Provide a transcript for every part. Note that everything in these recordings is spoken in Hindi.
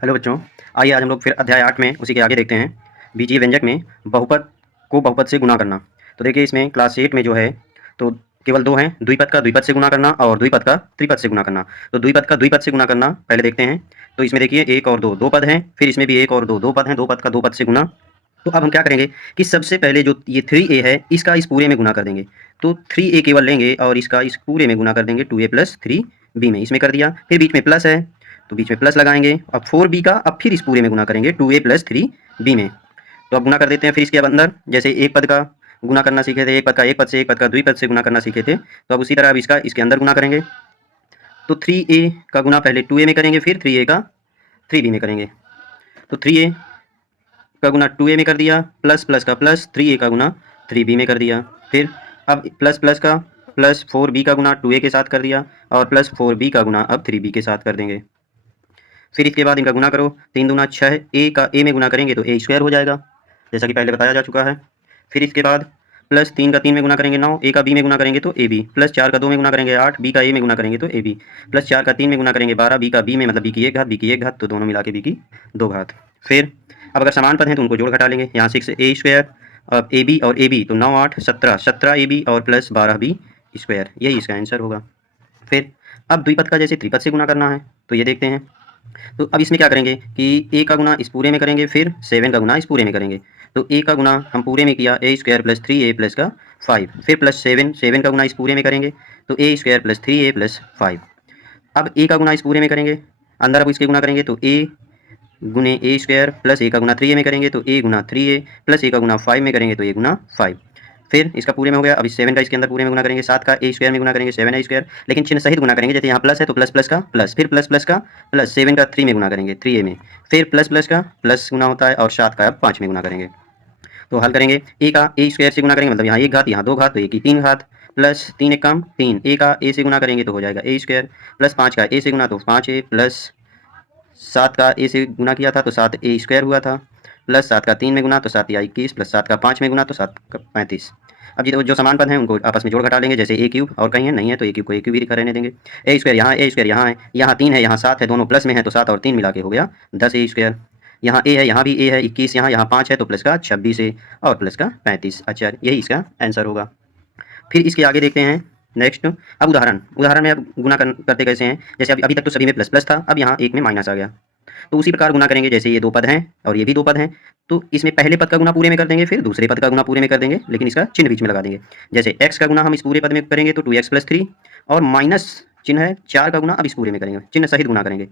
हेलो बच्चों, आइए आज हम लोग फिर अध्याय 8 में उसी के आगे देखते हैं। बीजीय व्यंजक में बहुपद को बहुपद से गुणा करना। तो देखिए इसमें क्लास 8 में जो है तो केवल दो हैं, द्विपद का द्विपद से गुणा करना और द्विपद का त्रिपद से गुणा करना। तो द्विपद का द्विपद से गुणा करना पहले देखते हैं। तो इसमें देखिए एक और दो दो पद हैं, फिर इसमें भी एक और दो दो पद हैं, दो पद का दो पद से गुणा। तो अब हम क्या करेंगे कि सबसे पहले जो ये 3a है इसका इस पूरे में गुणा कर देंगे। तो 3a केवल लेंगे और इसका इस पूरे में गुणा कर देंगे 2a प्लस 3b में, इसमें कर दिया। फिर बीच में प्लस है तो बीच में प्लस लगाएंगे। अब 4b का अब फिर इस पूरे में गुणा करेंगे 2a प्लस 3b में। तो अब गुणा कर देते हैं फिर इसके अंदर, जैसे एक पद का गुणा करना सीखे थे, एक पद का एक पद से, एक पद का द्विपद से गुणा करना सीखे थे, तो अब उसी तरह अब इसका इसके अंदर गुणा करेंगे। तो 3a का गुणा पहले 2a में करेंगे, फिर 3a का 3b में करेंगे। तो 3a का गुना 2a में कर दिया, प्लस प्लस का प्लस 3a का गुना 3b में कर दिया। फिर अब प्लस प्लस का प्लस 4b का गुना 2a के साथ कर दिया और प्लस 4b का गुना अब 3b के साथ कर देंगे। फिर इसके बाद इनका गुना करो, 3 दूना 6, a का a में गुना करेंगे तो a स्क्वायर हो जाएगा, जैसा कि पहले बताया जा चुका है। फिर इसके बाद प्लस 3 का 3 में गुना करेंगे 9, a का b में गुना करेंगे तो ab, प्लस 4 का 2 में गुना करेंगे 8, b का a में गुना करेंगे तो ab, प्लस 4 का 3 में गुना करेंगे 12, b का b में मतलब b की एक घात, b की एक घात, तो दोनों मिला के b की दो घात। फिर अब अगर समान पद हैं तो उनको जोड़ घटा लेंगे, यहाँ 6a स्क्वायर, अब ab और ab तो 9 8 17, 17 ab और प्लस 12 b स्क्वायर, यही इसका आंसर होगा। फिर अब द्विपद का जैसे त्रिपद से गुना करना है तो ये देखते हैं। तो अब इसमें क्या करेंगे कि a का गुना इस पूरे में करेंगे, फिर 7 का गुना इस पूरे में करेंगे। तो a का गुना हम पूरे में किया a square plus 3a plus का 5, फिर प्लस 7 का गुना इस पूरे में करेंगे तो a square plus 3a plus 5। अब a का गुना इस पूरे में करेंगे, अंदर अब इसके गुना करेंगे तो a गुने a स्क्वायर प्लस a का गुना 3a में करेंगे तो a Guna 3a plus a का गुना 5 में करेंगे तो a गुना 5। फिर इसका पूरे में हो गया, अब इस 7 का इसके अंदर पूरे में गुना करेंगे, 7 का a स्क्वायर में गुना करेंगे 7a स्क्वायर, लेकिन चिन्ह सहित गुना करेंगे, जैसे यहाँ प्लस है तो प्लस प्लस का प्लस, फिर प्लस प्लस का प्लस, 7 का 3 में गुना करेंगे 3a में, फिर प्लस प्लस का प्लस गुना होता है और 7 का अब 5 में गुना करेंगे। तो हल करेंगे, a का a स्क्वायर से गुना करेंगे मतलब यहाँ एक घात यहाँ दो घात तो a की तीन घात, प्लस 3 एक कम 3, a का a से गुना करेंगे तो हो जाएगा a स्क्वायर, प्लस 5 का a से गुना तो 5a, प्लस 7 का a से गुना किया था तो 7a स्क्वायर हुआ था, प्लस 7 का 3 में गुना तो 7 या 21, प्लस 7 का 5 में गुना तो 7 का 35। अब ये जो समान पद हैं उनको आपस में जोड़ घटा लेंगे, जैसे a क्यूब और कहीं है नहीं है तो a क्यूब को a क्यूब ही लिखा रहने देंगे। a स्क्वायर यहाँ है, यहाँ 3 है यहाँ 7 है, दोनों प्लस में है तो 7 और 3 मिला के हो गया 10a स्क्वायर। यहाँ a है यहाँ भी a है 21, यहाँ 5 है तो प्लस का 26a और प्लस का 35। अच्छा, यही इसका आंसर होगा। फिर इसके आगे देखते हैं नेक्स्ट। अब उदाहरण उदाहरण में अब गुना करते कैसे हैं, जैसे अभी तक तो सभी में प्लस प्लस था, अब यहाँ एक में माइनस आ गया, तो उसी प्रकार गुना करेंगे, जैसे ये दो पद हैं और ये भी दो पद हैं, तो इसमें पहले पद का गुना पूरे में कर देंगे, फिर दूसरे पद का गुना पूरे में कर देंगे, लेकिन इसका चिन्ह बीच में लगा देंगे। जैसे x का गुना हम इस पूरे पद में करेंगे तो 2x प्लस 3 और माइनस चिन्ह है 4 का गुना अब इस पूरे में करेंगे, चिन्ह सहित गुना करेंगे।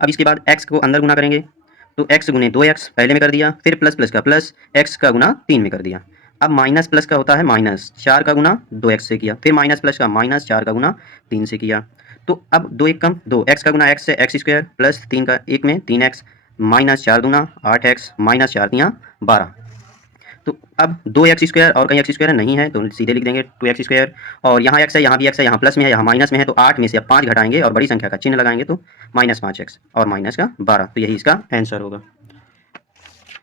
अब इसके बाद x को अंदर गुना करेंगे तो x गुने 2x पहले में कर दिया, फिर प्लस प्लस का प्लस x का गुना 3 में कर दिया। अब माइनस प्लस का होता है माइनस, 4 का गुना 2x से किया, फिर माइनस प्लस का माइनस 4 का गुना 3 से किया। तो अब 2 एक कम 2, x का गुना x से x स्क्वायर प्लस 3 का 1 में 3x माइनस 4 दूना 8x माइनस 4 तियाँ 12। तो अब 2x स्क्वायर और कहीं x स्क्वायर नहीं है तो सीधे लिख देंगे 2x स्क्वायर, और यहाँ x है यहाँ भी x है, यहाँ प्लस में है यहाँ माइनस में है, तो 8 में से अब 5 घटाएंगे और बड़ी संख्या का चिन्ह लगाएंगे तो माइनस 5x और माइनस का 12, तो यही इसका आंसर होगा।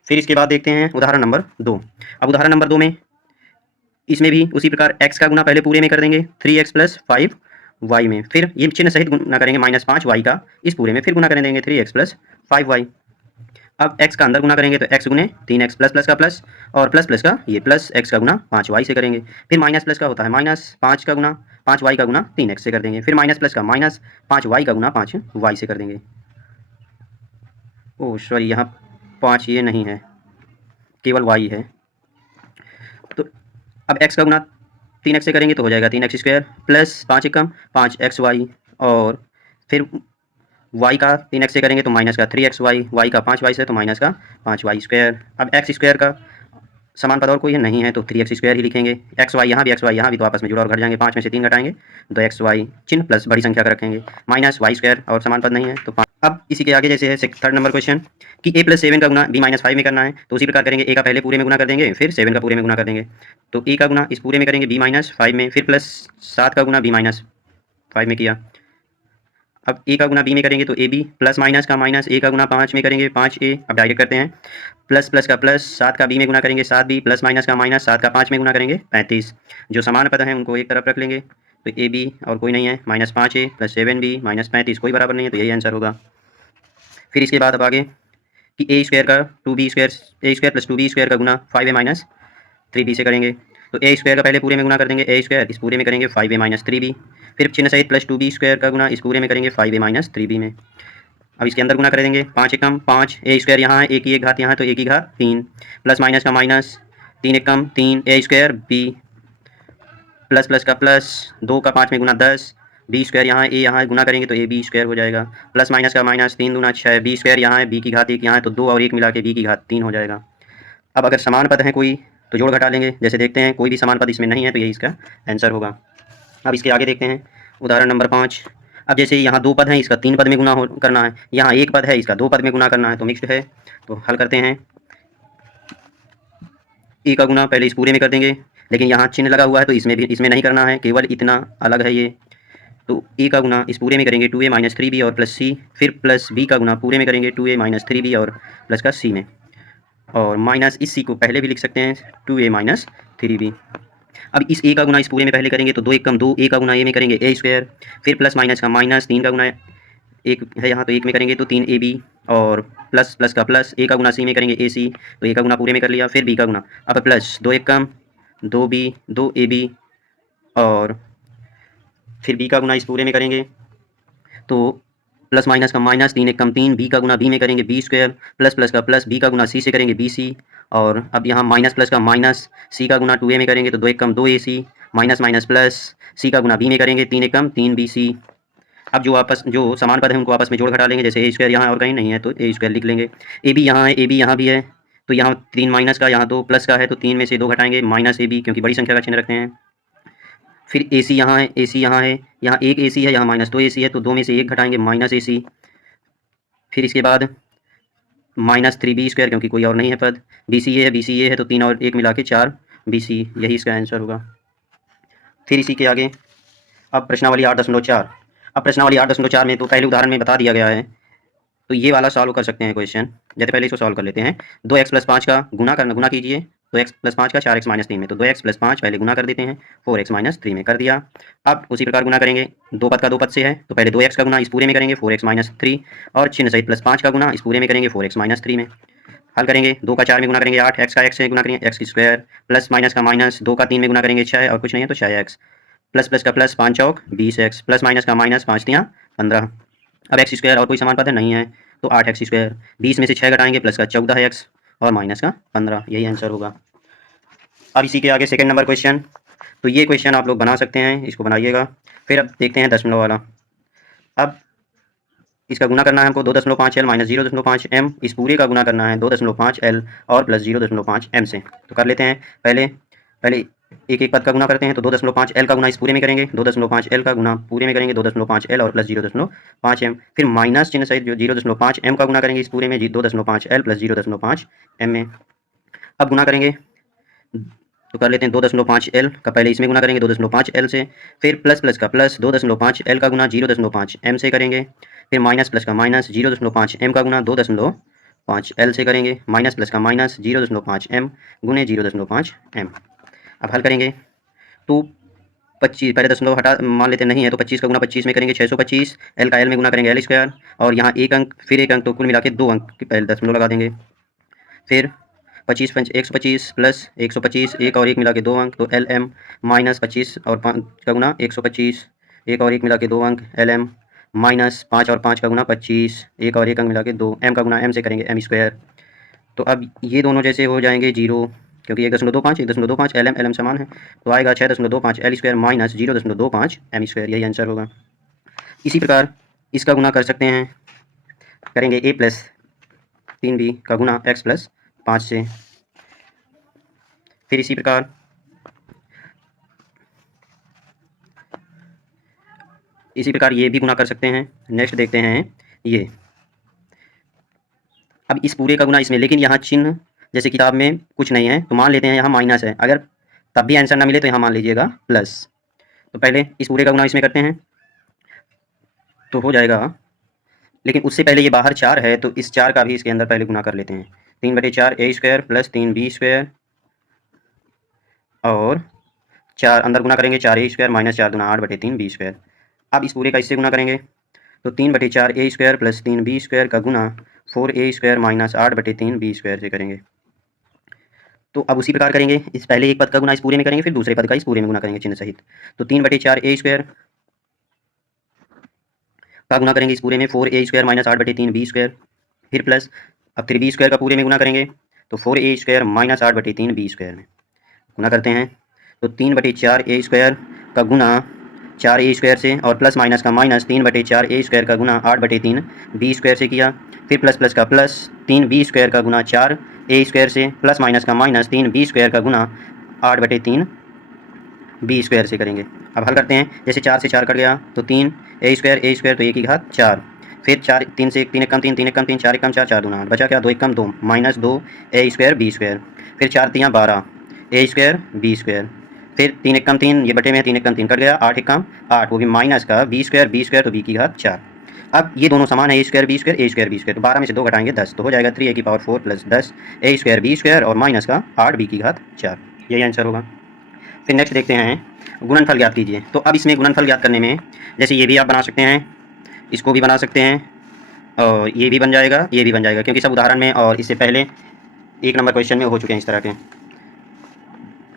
फिर इसके बाद देखते हैं उदाहरण नंबर 2। अब उदाहरण नंबर 2 में इसमें भी उसी प्रकार x का गुना पहले पूरे में कर देंगे 3x प्लस 5y में, फिर ये चिन्ह सहित गुना करेंगे माइनस 5y का इस पूरे में, फिर गुना कर देंगे 3x प्लस 5y। अब x का अंदर गुना करेंगे तो x गुने 3x प्लस प्लस का प्लस और प्लस प्लस का ये प्लस x का गुना 5y से करेंगे, फिर माइनस प्लस का होता है माइनस 5 का गुना 5y का गुना 3x से कर देंगे, फिर माइनस प्लस का माइनस 5y का गुना 5y से कर देंगे। ओह सॉरी, यहाँ 5 ये नहीं है, केवल y है। तो अब x का गुना 3x से करेंगे तो हो जाएगा 3x स्क्वायर प्लस 5 एकम 5xy, और फिर y का 3x से करेंगे तो माइनस का 3xy, y का 5y से तो माइनस का 5y स्क्वायर। अब x स्क्वायर का समान पद और कोई नहीं है तो 3x स्क्वायर ही लिखेंगे, xy यहाँ भी तो आपस में जुड़ा और घट जाएंगे, 5 में से 3 घटाएंगे तो xy चिन्ह प्लस बड़ी संख्या का रखेंगे, माइनस y स्क्वायर और समान पद नहीं है तो 5। अब इसी के आगे जैसे है थर्ड नंबर क्वेश्चन कि a प्लस 7 का गुना b माइनस 5 में करना है, तो उसी प्रकार करेंगे, a का पहले पूरे में गुना कर देंगे, फिर 7 का पूरे में गुना कर देंगे, तो a का गुना इस पूरे में करेंगे b माइनस 5 में, फिर प्लस 7 का गुना b माइनस 5 में किया। अब a का गुना b में करेंगे तो ab प्लस माइनस का माइनस, a का गुना 5 में करेंगे 5a, अब डायरेक्ट करते हैं, प्लस प्लस का प्लस 7 का b में गुना करेंगे 7b, प्लस माइनस का माइनस 7 का 5 में गुना करेंगे 35। जो समान पद हैं उनको एक तरफ रख लेंगे, तो ab और कोई नहीं है minus 5a plus 7b minus 35 कोई बराबर नहीं है, तो यही आंसर होगा। फिर इसके बाद अब आगे कि ए स्क्वायर का ए स्क्वायर प्लस 2b स्क्वायर का गुना 5a माइनस 3b से करेंगे। तो ए स्क्वायर का पहले पूरे में गुना कर देंगे ए स्क्वायर, इस पूरे में करेंगे 5a माइनस 3b। फिर चिन्ह सहित प्लस 2b स्क्वायर का गुना इस पूरे में करेंगे 5a माइनस 3b में। अब इसके अंदर गुना कर देंगे, 5 एकम 5, ए स्क्वायर यहाँ है, एक ही एक घात यहाँ है तो एक ही घात 3, प्लस माइनस का माइनस, 3 एकम 3, ए स्क्वायर बी, प्लस प्लस का प्लस, 2 का 5 में गुना 10, बी स्क्वायर यहाँ है, ए यहाँ है, गुना करेंगे तो ए बी स्क्वायर हो जाएगा, प्लस माइनस का माइनस, 3 दूना 6, बी स्क्वायर यहाँ है, बी की घात 1 यहाँ है तो 2 और 1 मिला के बी की घात 3 हो जाएगा। अब अगर समान पद है कोई तो जोड़ घटा लेंगे, जैसे देखते हैं कोई भी समान पद इसमें नहीं है तो यही इसका आंसर होगा। अब इसके आगे देखते हैं उदाहरण नंबर 5। अब जैसे यहाँ 2 पद हैं, इसका 3 पद में गुना करना है, यहाँ 1 पद है, इसका 2 पद में गुना करना है, तो मिक्स्ड है तो हल करते हैं। ए का गुना पहले इस पूरे में कर देंगे, लेकिन यहाँ चिन्ह लगा हुआ है तो इसमें नहीं करना है, केवल इतना अलग है ये। तो ए का गुना इस पूरे में करेंगे 2a माइनस 3b और प्लस सी, फिर प्लस बी का गुना पूरे में करेंगे 2a माइनस 3b और प्लस का सी में, और माइनस इस सी को पहले भी लिख सकते हैं 2a माइनस 3b। अब इस ए का गुना इस पूरे में पहले करेंगे तो 2 एकम 2, ए का गुना ए में करेंगे ए स्क्वायर, फिर प्लस माइनस का माइनस, 3 का गुना एक है यहाँ तो 1 में करेंगे तो 3ab, और प्लस प्लस का प्लस, ए का गुना सी में करेंगे ए सी, तो ए का गुना पूरे में कर लिया, फिर बी का गुना, अब प्लस 2 एकम 2b 2ab, और फिर बी का गुना इस पूरे में करेंगे तो प्लस माइनस का माइनस, 3 एकम 3, बी का गुना बी में करेंगे बी स्क्वायर, प्लस प्लस का प्लस, बी का गुना सी से करेंगे बी सी, और अब यहाँ माइनस प्लस का माइनस, सी का गुना 2a में करेंगे तो 2 एकम 2 ए सी, माइनस माइनस प्लस, सी का गुना बी में करेंगे 3 एकम 3 बी सी। अब जो समान पद है उनको आपस में जोड़ घटा लेंगे, जैसे ए स्क्वायर यहाँ और कहीं नहीं है तो ए स्क्वायर लिख लेंगे, ए बी यहाँ है, ए बी यहाँ भी है, तो यहाँ 3 माइनस का, यहाँ 2 प्लस का है तो 3 में से 2 घटाएंगे, माइनस ए बी क्योंकि बड़ी संख्या का चिन्ह रखते हैं। फिर ए सी यहाँ है, ए सी यहाँ है, यहाँ एक ए सी है, यहाँ माइनस 2 ए सी है तो 2 में से 1 घटाएंगे, माइनस ए सी। फिर इसके बाद माइनस 3b स्क्वायर क्योंकि कोई और नहीं है पद, बी सी ए है, बी सी ए है तो 3 और 1 मिला के 4 बी सी, यही इसका आंसर होगा। फिर इसी के आगे अब प्रश्नावली 8.4। अब प्रश्नावली 8.4 में तो पहले उदाहरण में बता दिया गया है, तो ये वाला सॉल्व कर सकते हैं क्वेश्चन। जैसे पहले इसको सॉल्व कर लेते हैं, 2x प्लस 5 का गुना कीजिए, 2x प्लस 5 का 4x माइनस 3 में, तो 2x प्लस 5 पहले गुना कर देते हैं 4x माइनस 3 में कर दिया। अब उसी प्रकार गुना करेंगे, 2 पद का 2 पद से है तो पहले 2x का गुना इस पूरे में करेंगे 4x माइनस 3, और चिन्ह सहित प्लस 5 का गुना इस पूरे में करेंगे 4x माइनस 3 में। हल करेंगे, 2 का 4 में गुना करेंगे 8, x का x से गुना करेंगे x स्क्वायर, प्लस माइनस का माइनस, 2 का 3 में गुना करेंगे 6 और कुछ नहीं है तो 6x, प्लस प्लस का प्लस, 5 चौक 20x, प्लस माइनस का माइनस, 5 तियाँ 15। अब एक्स स्क्वायर और कोई समान पद नहीं है तो 8x स्क्वायर, 20 में से 6 घटाएंगे प्लस का 14 है x और माइनस का 15, यही आंसर होगा। अब इसी के आगे सेकंड नंबर क्वेश्चन, तो ये क्वेश्चन आप लोग बना सकते हैं, इसको बनाइएगा। फिर अब देखते हैं दशमलव वाला। अब इसका गुना करना है हमको 2.5l माइनस 0.5m, इस पूरे का गुना करना है 2.5l और प्लस 0.5m से, तो कर लेते हैं। पहले एक एक पद का गुना करते हैं, तो 2.5l का गुना इस पूरे में करेंगे, 2.5l का गुना पूरे में करेंगे 2.5l और प्लस 0.5m, फिर माइनस चिन्ह सहित जो 0.5m का गुना करेंगे इस पूरे में 2.5l प्लस 0.5m में। अब गुना करेंगे तो कर लेते हैं 2.5l का पहले इसमें गुना करेंगे 2.5l से, फिर प्लस प्लस का प्लस, 2.5l का गुना 0.5m से करेंगे, फिर माइनस प्लस का माइनस, 0.5m का गुना 2.5l से करेंगे, माइनस प्लस का माइनस 0.5m गुने 0.5m। अब हल करेंगे तो 25, पहले दशमलव हटा मान लेते नहीं है तो 25 का गुना 25 में करेंगे 625, एल का एल में गुना करेंगे एल स्क्वायर, और यहाँ एक अंक फिर एक अंक, तो कुल मिला के 2 अंक पहले दशमलव लगा देंगे। फिर 25 पंच 125 प्लस 125, एक और एक मिला के 2 अंक तो एल एम, माइनस 25 और 5 का गुना 125, एक और एक मिला के 2 अंक एल एम, माइनस 5 और 5 का गुना 25, एक और एक अंक मिला के 2, एम का गुना एम से करेंगे एम स्क्वायर। तो अब ये दोनों जैसे हो जाएंगे 0 क्योंकि 1.25 एल एम समान है, तो आएगा 6.25 L square minus 0.25 m square, यही आंसर होगा। इसी प्रकार इसका गुना कर सकते हैं, करेंगे a प्लस 3b का गुना x प्लस 5 से, फिर इसी प्रकार ये भी गुना कर सकते हैं। नेक्स्ट देखते हैं ये, अब इस पूरे का गुना इसमें, लेकिन यहाँ चिन्ह जैसे किताब में कुछ नहीं है तो मान लेते हैं यहाँ माइनस है, अगर तब भी आंसर ना मिले तो यहाँ मान लीजिएगा प्लस। तो पहले इस पूरे का गुना इसमें करते हैं तो हो जाएगा, लेकिन उससे पहले ये बाहर 4 है तो इस 4 का भी इसके अंदर पहले गुना कर लेते हैं, 3/4 ए स्क्वायर प्लस 3b स्क्वायर, और 4 अंदर गुना करेंगे 4a स्क्वायर माइनस 4 दूना 8/3 b स्क्वायर। अब इस पूरे का इससे गुना करेंगे तो 3/4 ए स्क्वायर प्लस 3b स्क्वायर का गुना 4a square minus 8/3b square से करेंगे। तो अब उसी प्रकार करेंगे, इस पहले एक पद का गुना इस पूरे में करेंगे, फिर दूसरे पद का इस पूरे में गुना करेंगे चिन्ह सहित। तो 3/4 ए स्क्वायर का गुना करेंगे इस पूरे में 4a square minus 8/3b square, फिर प्लस अब 3b स्क्वायर का पूरे में गुना करेंगे तो 4a square minus 8/3b square में गुना करते हैं। तो 3/4 ए स्क्वायर का गुना 4a स्क्वायर से और प्लस माइनस का माइनस 3/4 ए स्क्वायर का गुना 8/3b स्क्वायर से किया, फिर प्लस प्लस का प्लस 3b स्क्वायर का गुना 4a स्क्वायर से प्लस माइनस का माइनस 3b स्क्वायर का गुना 8/3b स्क्वायर से करेंगे। अब हल करते हैं, जैसे 4 से 4 कट गया तो 3a स्क्वायर तो 1 की घात 4, फिर 4 3 से 1 3 एकम 3 3 एकम 3 4 एकम 4 4 दूना 8 बचा क्या 2 एकम 2 minus 2a square b square, फिर 4 3 12 a स्क्वायर b स्क्वायर, फिर 3 एकम 3 ये बटे में 3 एकम 3 कट गया 8 एकम 8 वो भी माइनस का b स्क्वायर तो b की घात 4। अब ये दोनों समान है a स्क्वायर b स्क्वायर तो 12 में से 2 घटाएंगे 10 तो हो जाएगा 3a की power 4 plus 10 a square b square और माइनस का 8 b की घात 4, यही आंसर होगा। फिर नेक्स्ट देखते हैं गुणनफल ज्ञात कीजिए। तो अब इसमें गुणनफल ज्ञात करने में जैसे ये भी आप बना सकते हैं, इसको भी बना सकते हैं और ये भी बन जाएगा, ये भी बन जाएगा, क्योंकि सब उदाहरण में और इससे पहले 1 नंबर क्वेश्चन में हो चुके हैं इस तरह के।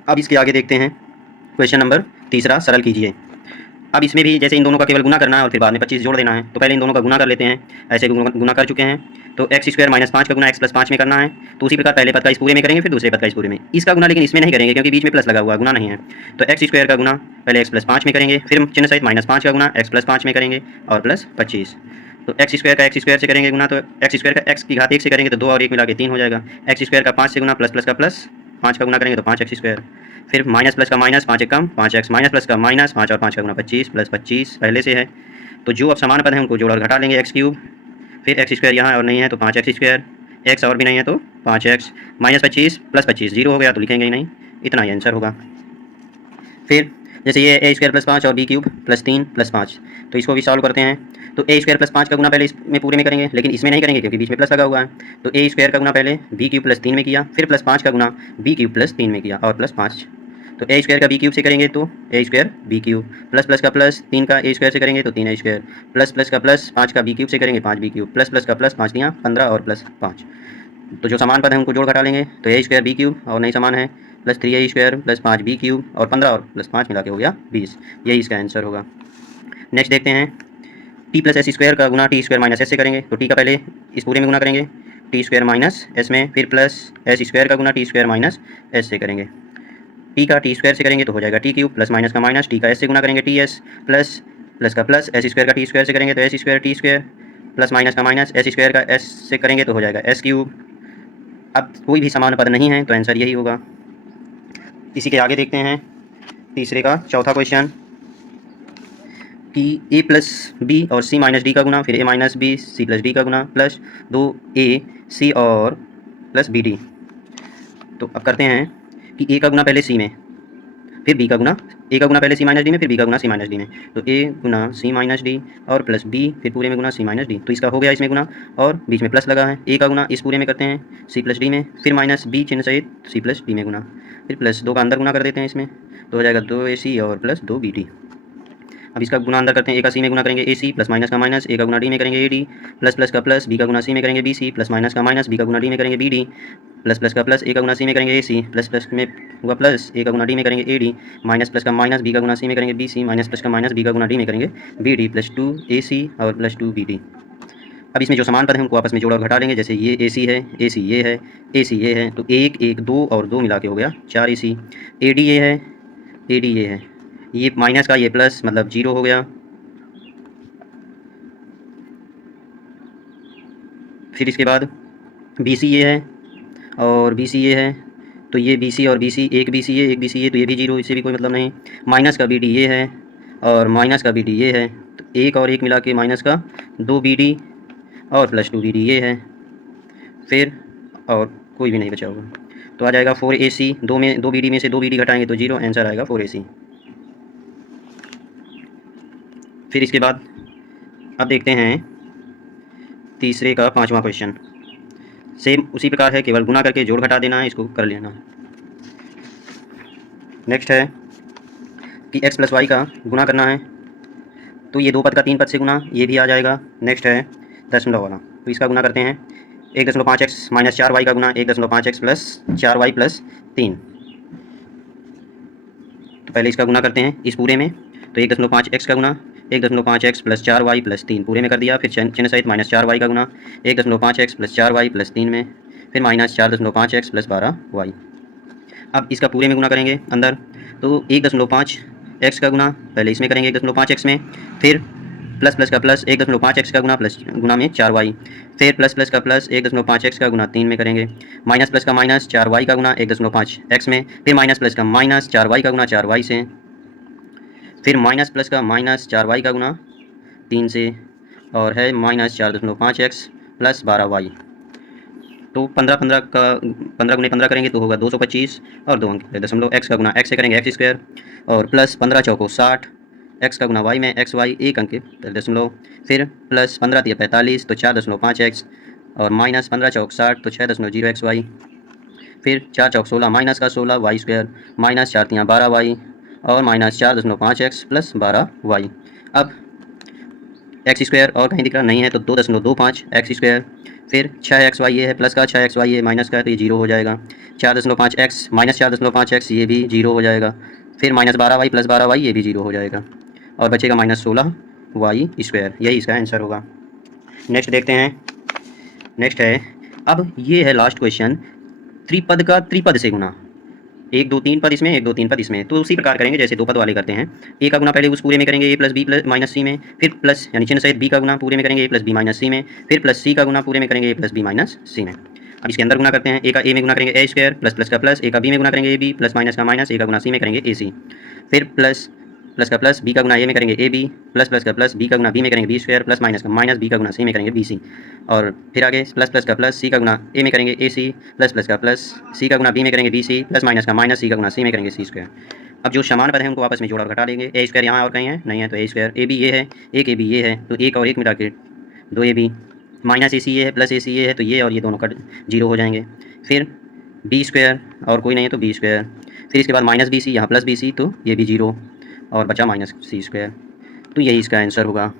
अब इसके आगे देखते हैं क्वेश्चन नंबर 3 सरल कीजिए। अब इसमें भी जैसे इन दोनों का केवल गुना करना है और फिर बाद में 25 जोड़ देना है, तो पहले इन दोनों का गुना कर लेते हैं। ऐसे गुना कर चुके हैं तो x स्क्वायर माइनस 5 का गुना x प्लस 5 में करना है, तो उसी प्रकार पहले पद का इस पूरे में करेंगे, फिर दूसरे पद का इस पूरे में। इसका गुना लेकिन इसमें नहीं करेंगे क्योंकि बीच में प्लस लगा हुआ गुना नहीं है। तो x स्क्वायर का गुना पहले x प्लस 5 में करेंगे, फिर चिन्ह सहित माइनस 5 का गुना x प्लस 5 में करेंगे और प्लस 25। तो x स्क्वायर का x स्क्वायर से करेंगे गुना, तो x स्क्वायर का x की घात 1 से करेंगे तो 2 और 1 मिला के 3 हो जाएगा। x स्क्वायर का 5 से गुना प्लस प्लस का प्लस 5 का गुना करेंगे तो 5x स्क्वायर, फिर माइनस प्लस का माइनस 5 एकम 5x माइनस प्लस का माइनस 5 और 5 का गुना 25 प्लस 25 पहले से है। तो जो अब समान पद है उनको जोड़ और घटा लेंगे, एक्स क्यूब, फिर एक्स स्क्वायर यहाँ और नहीं है तो 5x स्क्वायर, एक्स और भी नहीं है तो 5x माइनस 25 प्लस 25 जीरो हो गया तो लिखेंगे ही नहीं, इतना ही आंसर होगा। फिर जैसे ये a स्क्वायर प्लस 5 और b क्यूब प्लस 3 प्लस 5, तो इसको भी सॉल्व करते हैं। तो a स्क्वायर प्लस 5 का गुना पहले इसमें पूरे में करेंगे, लेकिन इसमें नहीं करेंगे क्योंकि बीच में प्लस लगा हुआ है। तो a स्क्वायर का गुना पहले b क्यूब प्लस 3 में किया, फिर प्लस 5 का गुना b क्यूब प्लस 3 में किया और प्लस 5। तो a स्क्वायर का b क्यूब से करेंगे तो a square b cube, plus plus का प्लस 3 का a स्क्वायर से करेंगे तो 3a स्क्वायर, प्लस प्लस का प्लस 5 का b क्यूब से करेंगे 5b क्यूब, प्लस प्लस का प्लस 5 दिया 15 और प्लस 5। तो जो समान पद है उनको जोड़ घटा लेंगे, तो a स्क्वायर b क्यूब और नहीं समान है plus 3a square plus 5b cube और 15 और प्लस 5 मिला के हो गया 20, यही इसका आंसर होगा। नेक्स्ट देखते हैं t प्लस एस स्क्वायर का गुना टी स्क्वायर माइनस एस से करेंगे। तो t का पहले इस पूरे में गुना करेंगे टी स्क्वायर माइनस एस में, फिर प्लस एस स्क्वायर का गुना टी स्क्वायर माइनस एस से करेंगे। टी का टी स्क्वायर से करेंगे तो हो जाएगा टी क्यूब, प्लस माइनस का माइनस टी का एस से गुना करेंगे टी एस, प्लस प्लस का प्लस एस स्क्वायर का टी स्क्वायर से करेंगे तो S square T square, plus minus का माइनस एस स्क्वायर का एस से करेंगे तो हो जाएगा एस क्यूब। अब कोई भी समान पद नहीं है तो आंसर यही होगा। इसी के आगे देखते हैं तीसरे का चौथा क्वेश्चन कि a प्लस बी और c माइनस डी का गुना, फिर a minus b c plus d का गुना प्लस 2a c और प्लस बी डी। तो अब करते हैं कि a का गुना पहले c में, फिर b का गुना, a का गुना पहले c माइनस डी में, फिर b का गुना c माइनस डी में। तो a Guna c minus D और प्लस b फिर पूरे में गुना c माइनस डी, तो इसका हो गया इसमें गुना और बीच में प्लस लगा है। a का गुना इस पूरे में करते हैं c प्लस डी में, फिर माइनस b चिन्ह सहित c प्लस डी में गुना, फिर प्लस 2 का अंदर गुना कर देते हैं इसमें, तो हो जाएगा 2ac और प्लस 2bt। अब इसका गुना अंदर करते हैं, a का c में गुना करेंगे ac प्लस माइनस का माइनस, a का गुना d में करेंगे ad, प्लस प्लस का प्लस b का गुना c में करेंगे bc, प्लस माइनस का माइनस b का गुना d में करेंगे bd, प्लस प्लस का प्लस a का गुना c में करेंगे ac, प्लस प्लस में हुआ प्लस a का गुना d में करेंगे ad, माइनस प्लस का माइनस b का गुना c में करेंगे bc, माइनस प्लस का माइनस b का गुना d में करेंगे bd, प्लस 2ac और प्लस 2bd। अब इसमें जो समान पद है उनको आपस में जोड़ और घटा लेंगे, जैसे ये ac है, ac ये है, ac ये है, तो 1 1 2 और 2 मिला के हो गया 4ac, ad ये है, ad ये है, ये माइनस का ये प्लस मतलब 0 हो गया। फिर इसके बाद BC ये है और BC ये है, तो ये BC और BC, एक BC ये एक BC ये, तो ये भी 0, इससे भी कोई मतलब नहीं। माइनस का BD ये है और माइनस का BD ये है, तो 1 और 1 मिला के माइनस का 2BD और प्लस 2BD ये है, फिर और कोई भी नहीं बचा होगा, तो आ जाएगा 4AC। 2BD में से 2BD घटाएंगे तो 0, आंसर आएगा 4AC। फिर इसके बाद अब देखते हैं तीसरे का पांचवा क्वेश्चन। सेम उसी प्रकार है, केवल गुना करके जोड़ घटा देना है, इसको कर लेना है। नेक्स्ट है कि x प्लस वाई का गुना करना है, तो ये 2 पद का 3 पद से गुना, ये भी आ जाएगा। नेक्स्ट है दशमलव वाला, तो इसका गुना करते हैं। 1.5x माइनस 4y का गुना 1.5x प्लस 4y प्लस 3। तो पहले इसका गुना करते हैं इस पूरे में, तो 1.5x का गुना 1.5x प्लस 4y प्लस 3 पूरे में कर दिया। फिर चिन्ह सहित माइनस 4y का गुना 1.5x प्लस 4y प्लस 3 में, फिर माइनस 4.5x प्लस 12y। अब इसका पूरे में गुना करेंगे अंदर, तो 1.5x का गुना पहले इसमें करेंगे 1.5x में, फिर प्लस प्लस का प्लस 1.5x का गुना प्लस गुना में 4y, फिर प्लस प्लस का प्लस 1.5x का गुना 3 में करेंगे, माइनस प्लस का माइनस 4y का गुना 1.5x में, फिर माइनस प्लस का माइनस 4y का गुना 4y से, फिर माइनस प्लस का माइनस 4y का गुना 3 से, और है माइनस 4.5x प्लस 12y। तो 15 का 15 गुने 15 करेंगे तो होगा 225 और 2 अंक दशमलव। x का गुना x से करेंगे x स्क्वायर, और प्लस 15 चौको 60, x का गुना y में x y 1 अंक दशमलव, फिर प्लस 15 तिया 45 तो 4.5x, और माइनस 15 चौक 60 तो 6.0xy, फिर 4 चौक 16 माइनस का 16 y स्क्वायर, माइनस 4 तिया 12y, और माइनस 4.5x प्लस 12y। अब एक्स स्क्वायर और कहीं दिख रहा नहीं है तो 2.25 एक्स स्क्वायर, फिर 6xy ये है प्लस का, 6xy ये माइनस का है तो ये 0 हो जाएगा। 4.5x माइनस 4.5x ये भी 0 हो जाएगा। फिर माइनस 12y प्लस 12y ये भी 0 हो जाएगा, और बचेगा माइनस 16y स्क्वायर। यही इसका आंसर होगा। नेक्स्ट देखते हैं। नेक्स्ट है, अब ये है लास्ट क्वेश्चन, त्रिपद का त्रिपद से गुना। 1 2 3 पद इसमें, 1 2 3 पद इसमें, तो उसी प्रकार करेंगे जैसे 2 पद वाले करते हैं। ए का गुना पहले उस पूरे में करेंगे a plus B plus minus C में, फिर प्लस यानी चिन्ह सहित b का गुना पूरे में करेंगे a plus B minus C में, फिर प्लस c का गुना पूरे में करेंगे a plus B minus C में। अब इसके अंदर गुना करते हैं। a का a में गुना करेंगे a स्क्वायर, प्लस प्लस का प्लस, a का b में गुना करेंगे ab, प्लस माइनस का माइनस, a का गुना c में करेंगे ac, फिर प्लस प्लस का प्लस b का गुना a में करेंगे ab, प्लस प्लस का प्लस b का गुना b में करेंगे b स्क्वायर, प्लस माइनस का माइनस b का गुना c में करेंगे bc, और फिर आगे प्लस प्लस का प्लस c का गुना a में करेंगे ac, प्लस प्लस का प्लस c का गुना b में करेंगे bc, प्लस माइनस का माइनस c का गुना c में करेंगे c स्क्वायर। अब जो समान पद हैं उनको आपस में जोड़ा और घटा लेंगे। a स्क्वायर यहाँ और कहीं है नहीं है तो a स्क्वायर, ab ये है, एक ab ये है तो एक और एक मिला के 2ab, माइनस ac ये है प्लस ac ये है तो ये और ये दोनों कट 0 हो जाएंगे। फिर b स्क्वायर और कोई नहीं है तो b स्क्वायर, फिर इसके बाद माइनस bc यहाँ प्लस bc तो ये भी 0, और बचा माइनस c स्क्वायर। तो यही इसका आंसर होगा।